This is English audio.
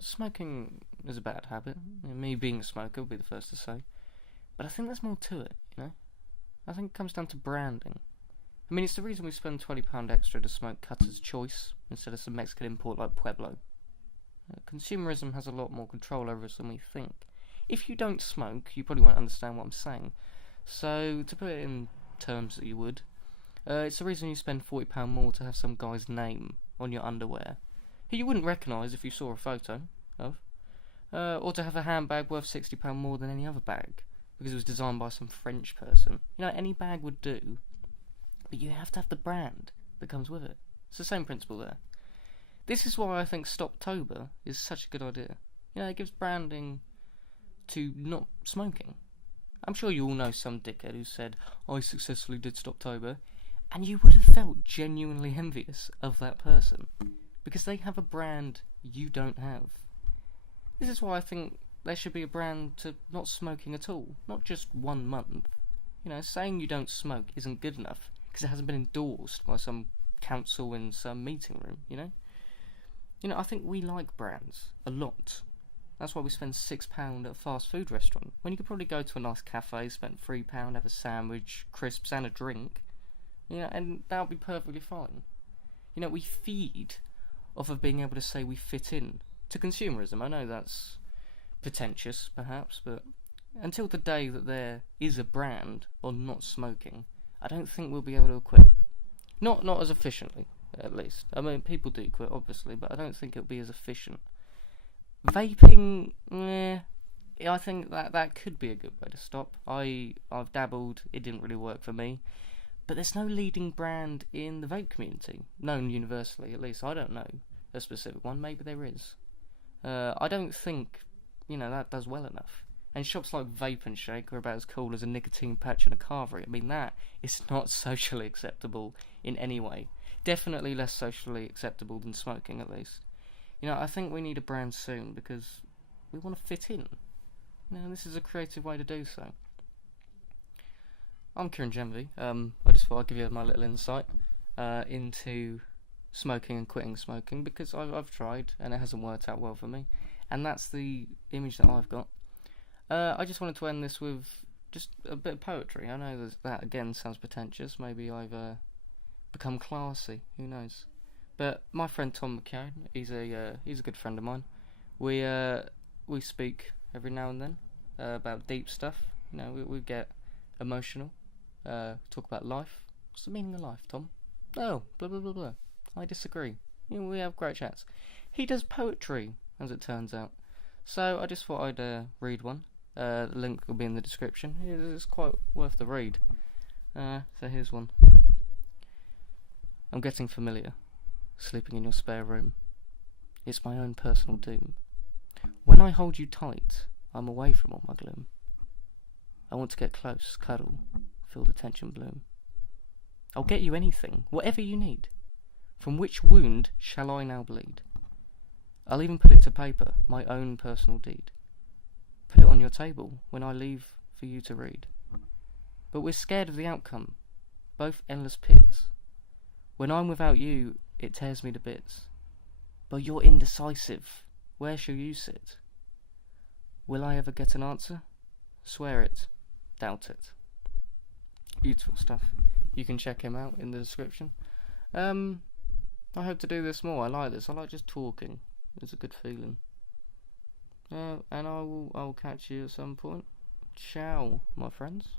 Smoking is a bad habit. Me being a smoker would be the first to say. But I think there's more to it. I think it comes down to branding. I mean, it's the reason we spend £20 extra to smoke Cutter's Choice instead of some Mexican import like Pueblo. Consumerism has a lot more control over us than we think. If you don't smoke, you probably won't understand what I'm saying. So, to put it in terms that you would, it's the reason you spend £40 more to have some guy's name on your underwear, who you wouldn't recognise if you saw a photo of, or to have a handbag worth £60 more than any other bag, because it was designed by some French person. Any bag would do, but you have to have the brand that comes with it. It's the same principle there. This is why I think Stoptober is such a good idea. It gives branding to not smoking. I'm sure you all know some dickhead who said, I successfully did Stoptober, and you would have felt genuinely envious of that person, because they have a brand you don't have. This is why I think there should be a brand to not smoking at all, not just 1 month. Saying you don't smoke isn't good enough, because it hasn't been endorsed by some council in some meeting room, I think we like brands a lot. That's why we spend £6 at a fast food restaurant, when you could probably go to a nice cafe, spend £3, have a sandwich, crisps and a drink, and that would be perfectly fine. We feed off of being able to say we fit in to consumerism. I know that's pretentious, perhaps, but until the day that there is a brand on not smoking, I don't think we'll be able to quit. Not as efficiently, at least. I mean, people do quit, obviously, but I don't think it'll be as efficient. Vaping, I think that could be a good way to stop. I've dabbled, it didn't really work for me. But there's no leading brand in the vape community, known universally at least. I don't know a specific one, maybe there is. I don't think, that does well enough. And shops like Vape and Shake are about as cool as a nicotine patch in a carvery. I mean, that is not socially acceptable in any way. Definitely less socially acceptable than smoking, at least. I think we need a brand soon, because we want to fit in. This is a creative way to do so. I'm Kieran Genvy. I just thought I'd give you my little insight into smoking and quitting smoking, because I've tried and it hasn't worked out well for me, and that's the image that I've got. I just wanted to end this with just a bit of poetry. I know that again sounds pretentious. Maybe I've become classy. Who knows? But my friend Tom McCarran, he's a good friend of mine. We speak every now and then about deep stuff. We get emotional. Talk about life. What's the meaning of life, Tom? Oh, blah blah blah blah. I disagree. We have great chats. He does poetry, as it turns out. So I just thought I'd read one. The link will be in the description. It's quite worth the read. So here's one. I'm getting familiar, sleeping in your spare room. It's my own personal doom. When I hold you tight, I'm away from all my gloom. I want to get close, cuddle, feel the tension bloom. I'll get you anything, whatever you need. From which wound shall I now bleed? I'll even put it to paper, my own personal deed. Put it on your table when I leave for you to read. But we're scared of the outcome, both endless pits. When I'm without you, it tears me to bits. But you're indecisive, where shall you sit? Will I ever get an answer? Swear it, doubt it. Beautiful stuff. You can check him out in the description. I hope to do this more. I like this. I like just talking. It's a good feeling. And I will catch you at some point. Ciao, my friends.